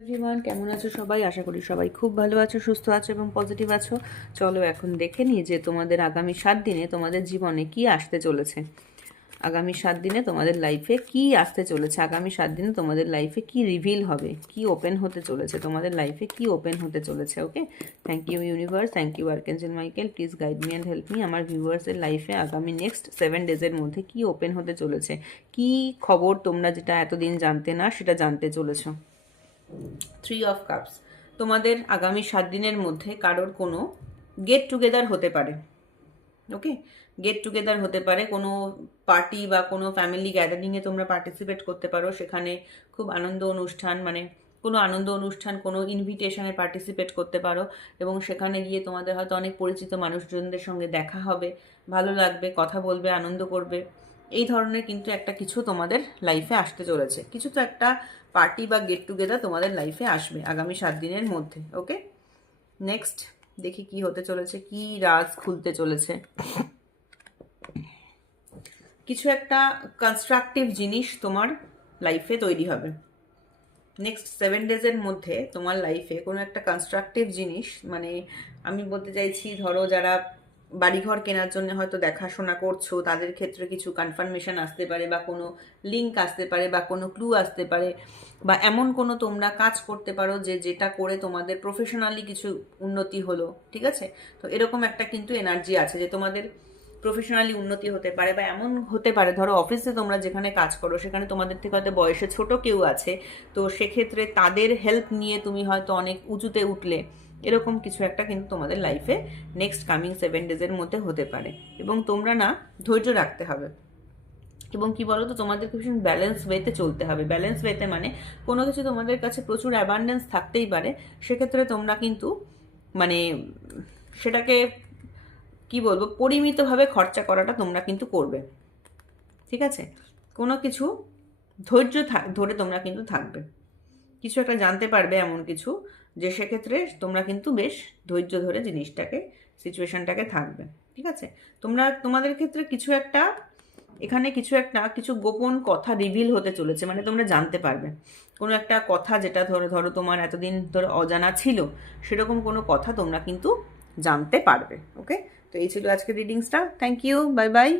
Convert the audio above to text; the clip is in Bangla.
এভরিওয়ান, কেমন আছো সবাই? আশা করি সবাই খুব ভালো আছো, সুস্থ আছো এবং পজিটিভ আছো। চলো এখন দেখে নিই যে তোমাদের আগামী 7 দিনে তোমাদের জীবনে কি আসতে চলেছে। আগামী 7 দিনে তোমাদের লাইফে কি আসতে চলেছে, আগামী 7 দিনে তোমাদের লাইফে কি রিভিল হবে, কি ওপেন হতে চলেছে, তোমাদের লাইফে কি ওপেন হতে চলেছে। Okay, thank you universe, thank you archangel Michael, please guide me and help me. আমার ভিউয়ার্সের লাইফে আগামী নেক্সট 7 ডেজের মধ্যে কি ওপেন হতে চলেছে, কি খবর তোমরা যেটা এতদিন জানতে না সেটা জানতে চলেছো। 3 অফ কাপস, তোমাদের আগামী 7 দিনের মধ্যে কারোর কোনো গেট টুগেদার হতে পারে। ওকে, গেট টুগেদার হতে পারে, কোনো পার্টি বা কোনো ফ্যামিলি গ্যাদারিংয়ে তোমরা পার্টিসিপেট করতে পারো। সেখানে খুব আনন্দ অনুষ্ঠান, মানে কোনো আনন্দ অনুষ্ঠান, কোনো ইনভিটেশনে পার্টিসিপেট করতে পারো এবং সেখানে গিয়ে তোমাদের হয়তো অনেক পরিচিত মানুষজনদের সঙ্গে দেখা হবে, ভালো লাগবে, কথা বলবে, আনন্দ করবে। এই ধরনের কিন্তু একটা কিছু তোমাদের লাইফে আসতে চলেছে, কিছু তো একটা পার্টি বা গেট টুগেদার তোমাদের লাইফে আসবে আগামী 7 দিনের মধ্যে। ওকে, নেক্সট দেখি কি হতে চলেছে, কি রাজ খুলতে চলেছে। কিছু একটা কনস্ট্রাকটিভ জিনিস তোমার লাইফে তৈরি হবে নেক্সট 7 ডেজের মধ্যে। তোমার লাইফে কোনো একটা কনস্ট্রাকটিভ জিনিস, মানে আমি বলতে চাইছি, ধরো যারা বাড়িঘর কেনার জন্য হয়তো দেখাশোনা করছো, তাদের ক্ষেত্রে কিছু কনফার্মেশন আসতে পারে বা কোনো লিঙ্ক আসতে পারে বা কোনো ক্লু আসতে পারে, বা এমন কোনো তোমরা কাজ করতে পারো যেটা করে তোমাদের প্রফেশনালি কিছু উন্নতি হলো। ঠিক আছে, তো এরকম একটা কিন্তু এনার্জি আছে যে তোমাদের প্রফেশনালি উন্নতি হতে পারে, বা এমন হতে পারে ধরো অফিসে তোমরা যেখানে কাজ করো সেখানে তোমাদের থেকে হয়তো বয়সে ছোট কেউ আছে, তো সেক্ষেত্রে তাদের হেল্প নিয়ে তুমি হয়তো অনেক উঁচুতে উঠলে। এরকম কিছু একটা কিন্তু তোমাদের লাইফে নেক্সট কামিং 7 ডেজের মধ্যে হতে পারে। এবং তোমরা না ধৈর্য রাখতে হবে, এবং কি বলো তো, তোমাদেরকে ভীষণ ব্যালেন্স ওয়েতে চলতে হবে। ব্যালেন্স ওয়েতে মানে কোনো কিছু তোমাদের কাছে প্রচুর অ্যাবান্ডেন্স থাকতেই পারে, সেক্ষেত্রে তোমরা কিন্তু মানে সেটাকে কি বলবো, পরিমিতভাবে খরচা করাটা তোমরা কিন্তু করবে। ঠিক আছে, কোনো কিছু ধৈর্য ধরে তোমরা কিন্তু থাকবে, কিছু একটা জানতে পারবে এমন কিছু, যে সেক্ষেত্রে তোমরা কিন্তু বেশ ধৈর্য ধরে জিনিসটাকে, সিচুয়েশনটাকে থাকবে। ঠিক আছে, তোমাদের ক্ষেত্রে কিছু একটা, এখানে কিছু গোপন কথা রিভিল হতে চলেছে, মানে তোমরা জানতে পারবে কোনো একটা কথা যেটা ধরো ধরো তোমার এতদিন ধরে অজানা ছিল, সেরকম কোনো কথা তোমরা কিন্তু জানতে পারবে। ওকে, তো এই ছিল আজকের রিডিংসটা। Thank you, bye by.